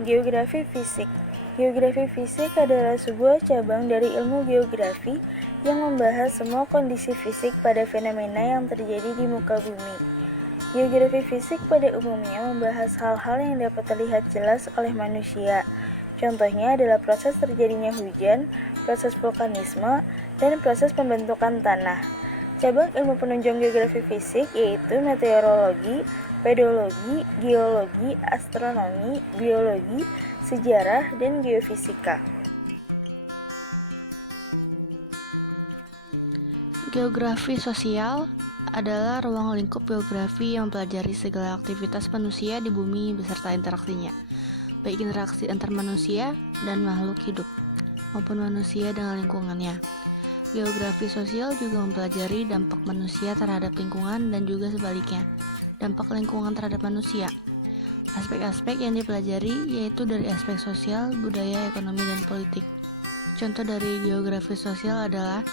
Geografi fisik. Geografi fisik adalah sebuah cabang dari ilmu geografi yang membahas semua kondisi fisik pada fenomena yang terjadi di muka bumi. Geografi fisik pada umumnya membahas hal-hal yang dapat terlihat jelas oleh manusia. Contohnya adalah proses terjadinya hujan, proses vulkanisme, dan proses pembentukan tanah. Cabang ilmu penunjang geografi fisik yaitu meteorologi, pedologi, geologi, astronomi, biologi, sejarah, dan geofisika. Geografi sosial adalah ruang lingkup geografi yang mempelajari segala aktivitas manusia di bumi beserta interaksinya, baik interaksi antar manusia dan makhluk hidup, maupun manusia dengan lingkungannya. Geografi sosial juga mempelajari dampak manusia terhadap lingkungan dan juga sebaliknya, dampak lingkungan terhadap manusia. Aspek-aspek yang dipelajari yaitu dari aspek sosial, budaya, ekonomi, dan politik. Contoh dari geografi sosial adalah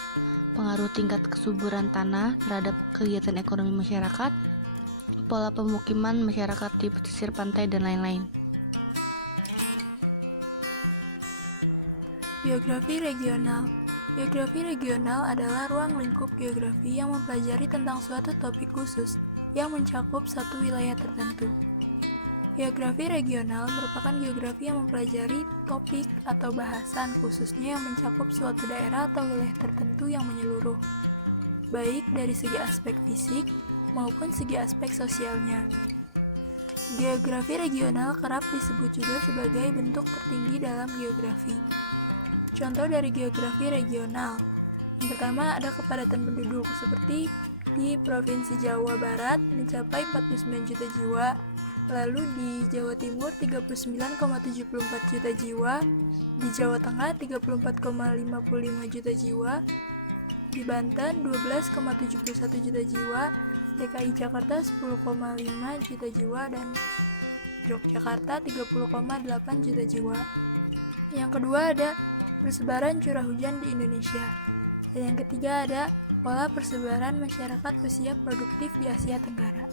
pengaruh tingkat kesuburan tanah terhadap kegiatan ekonomi masyarakat, pola pemukiman masyarakat di pesisir pantai, dan lain-lain. Geografi regional. Geografi regional adalah ruang lingkup geografi yang mempelajari tentang suatu topik khusus yang mencakup satu wilayah tertentu. Geografi regional merupakan geografi yang mempelajari topik atau bahasan khususnya yang mencakup suatu daerah atau wilayah tertentu yang menyeluruh, baik dari segi aspek fisik maupun segi aspek sosialnya. Geografi regional kerap disebut juga sebagai bentuk tertinggi dalam geografi. Contoh dari geografi regional. Yang pertama ada kepadatan penduduk, seperti di Provinsi Jawa Barat mencapai 49 juta jiwa, lalu di Jawa Timur 39,74 juta jiwa, di Jawa Tengah 34,55 juta jiwa, di Banten 12,71 juta jiwa, DKI Jakarta 10,5 juta jiwa, dan Yogyakarta 30,8 juta jiwa. Yang kedua ada persebaran curah hujan di Indonesia. Dan yang ketiga ada pola persebaran masyarakat usia produktif di Asia Tenggara.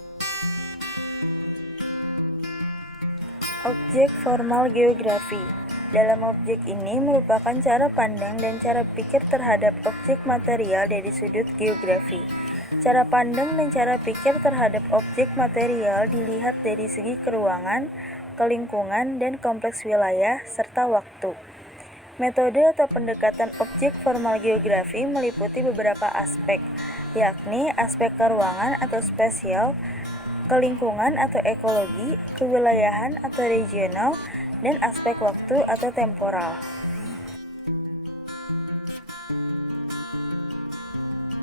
Objek formal geografi. Dalam objek ini merupakan cara pandang dan cara pikir terhadap objek material dari sudut geografi. Cara pandang dan cara pikir terhadap objek material dilihat dari segi keruangan, kelingkungan, dan kompleks wilayah, serta waktu. Metode atau pendekatan objek formal geografi meliputi beberapa aspek, yakni aspek keruangan atau spasial, kelingkungan atau ekologi, kewilayahan atau regional, dan aspek waktu atau temporal.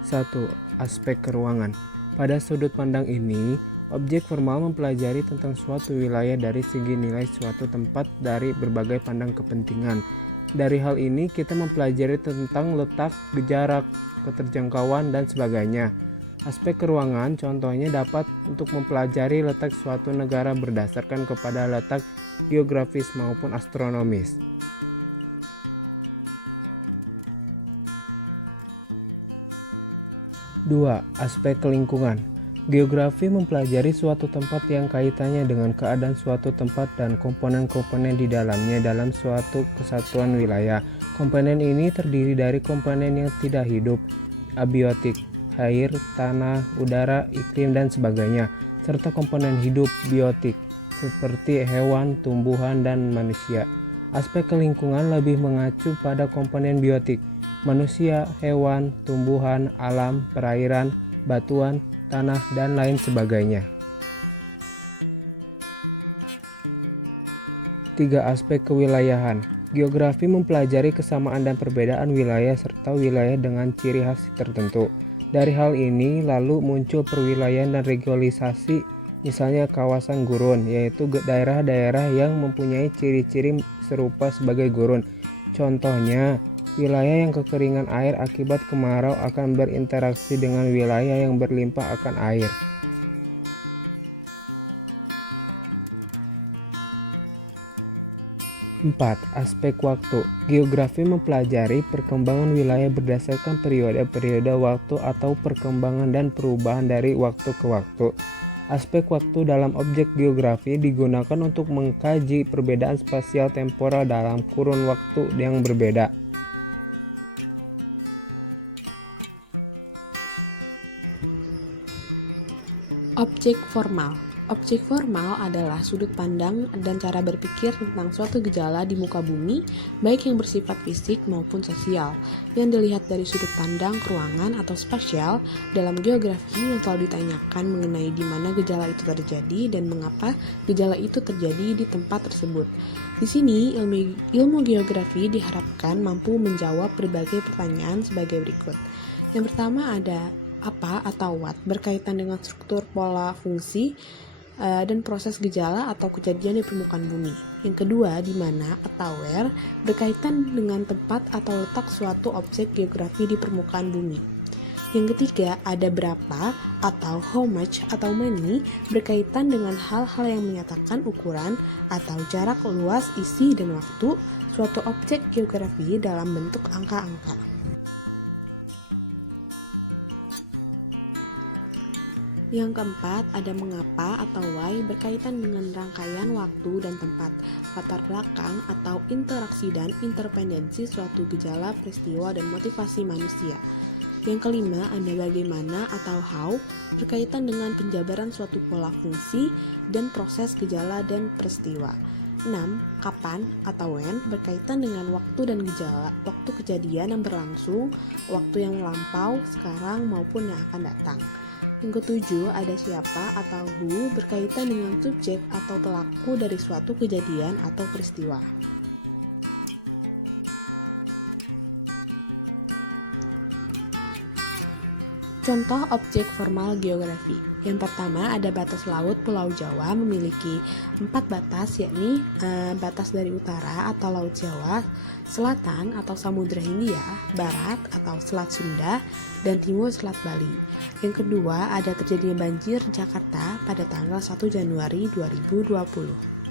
1. Aspek keruangan. Pada sudut pandang ini, objek formal mempelajari tentang suatu wilayah dari segi nilai suatu tempat dari berbagai pandang kepentingan. Dari hal ini kita mempelajari tentang letak, jarak, keterjangkauan, dan sebagainya. Aspek keruangan contohnya dapat untuk mempelajari letak suatu negara berdasarkan kepada letak geografis maupun astronomis. Dua, aspek kelingkungan. Geografi mempelajari suatu tempat yang kaitannya dengan keadaan suatu tempat dan komponen-komponen di dalamnya dalam suatu kesatuan wilayah. Komponen ini terdiri dari komponen yang tidak hidup, abiotik, air, tanah, udara, iklim, dan sebagainya, serta komponen hidup, biotik, seperti hewan, tumbuhan, dan manusia. Aspek kelingkungan lebih mengacu pada komponen biotik, manusia, hewan, tumbuhan, alam, perairan, batuan, tanah, dan lain sebagainya. 3. Aspek kewilayahan. Geografi mempelajari kesamaan dan perbedaan wilayah serta wilayah dengan ciri khas tertentu. Dari hal ini lalu muncul perwilayahan dan regionalisasi, misalnya kawasan gurun, yaitu daerah-daerah yang mempunyai ciri-ciri serupa sebagai gurun. Contohnya, wilayah yang kekeringan air akibat kemarau akan berinteraksi dengan wilayah yang berlimpah akan air. 4. Aspek waktu. Geografi mempelajari perkembangan wilayah berdasarkan periode-periode waktu atau perkembangan dan perubahan dari waktu ke waktu. Aspek waktu dalam objek geografi digunakan untuk mengkaji perbedaan spasial temporal dalam kurun waktu yang berbeda. Objek formal. Objek formal adalah sudut pandang dan cara berpikir tentang suatu gejala di muka bumi, baik yang bersifat fisik maupun sosial, yang dilihat dari sudut pandang ruangan atau spasial. Dalam geografi yang selalu ditanyakan mengenai di mana gejala itu terjadi dan mengapa gejala itu terjadi di tempat tersebut. Di sini, ilmu geografi diharapkan mampu menjawab berbagai pertanyaan sebagai berikut. Yang pertama ada apa atau what, berkaitan dengan struktur, pola, fungsi, dan proses gejala atau kejadian di permukaan bumi. Yang kedua, di mana atau where, berkaitan dengan tempat atau letak suatu objek geografi di permukaan bumi. Yang ketiga, ada berapa atau how much atau many, berkaitan dengan hal-hal yang menyatakan ukuran atau jarak, luas, isi, dan waktu suatu objek geografi dalam bentuk angka-angka. Yang keempat, ada mengapa atau why, berkaitan dengan rangkaian waktu dan tempat, latar belakang atau interaksi dan interpendensi suatu gejala, peristiwa, dan motivasi manusia. Yang kelima, ada bagaimana atau how, berkaitan dengan penjabaran suatu pola fungsi dan proses gejala dan peristiwa. 6. Kapan atau when, berkaitan dengan waktu dan gejala, waktu kejadian yang berlangsung, waktu yang melampau, sekarang maupun yang akan datang. Yang ketujuh, ada siapa atau who, berkaitan dengan subjek atau pelaku dari suatu kejadian atau peristiwa. Contoh objek formal geografi. Yang pertama, ada batas laut Pulau Jawa memiliki 4 batas, yakni batas dari utara atau Laut Jawa, selatan atau Samudra Hindia, barat atau Selat Sunda, dan timur Selat Bali. Yang kedua, ada terjadinya banjir Jakarta pada tanggal 1 Januari 2020.